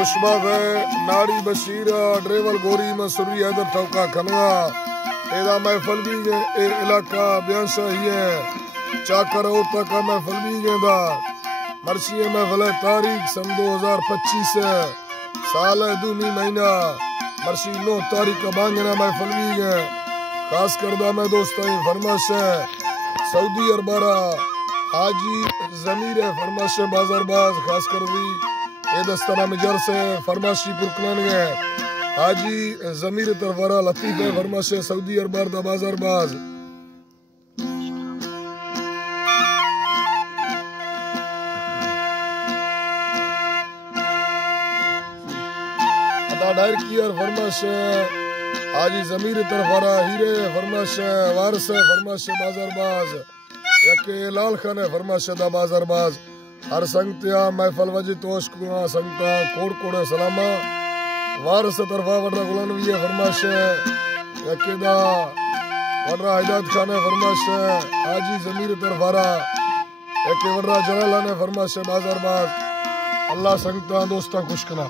पुष्पा है नाड़ी बशीरा ड्रेवल गोरी में सुरी हैदर ठोका खनवा एदा महफल भी गए ए इलाका ब्यांसा ही है चाकर औरता का महफल भी गेंदा मर्शी महफल तारीख सन 2025 साल है दूनी महीना मर्शी 9 तारीख का बांगना महफल भी गए खास करदा में दोस्ता फरमाश है सऊदी अरबारा हाजी जमीर फरमाश बाजारबाज खास कर दी ये दस्ताना में जर से फरमाशी पुरकलान गए हाजी जमीर तरफरा लतीफ है फरमाश सऊदी अरबार दा बाजारबाज डायर कियर फरमाश हाजी जमीर तरफरा हीरे फरमाश वारस फरमाश बाजारबाज यके लाल खान है फरमाश दा बाजारबाज हर संगतिया महफल वजी तोश कुआ संगता कोड़ कोड़े सलामा वारस तरफा वड्रा गुलानवी है फरमाश यके दा वड्रा हिदायत खान है फरमाश हाजी जमीर तरफरा यके वड्रा जलालान है फरमाश बाजारबाज अल्लाह संगता दोस्ता खुश करा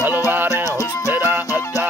सलवारें हुश तेरा अज्जा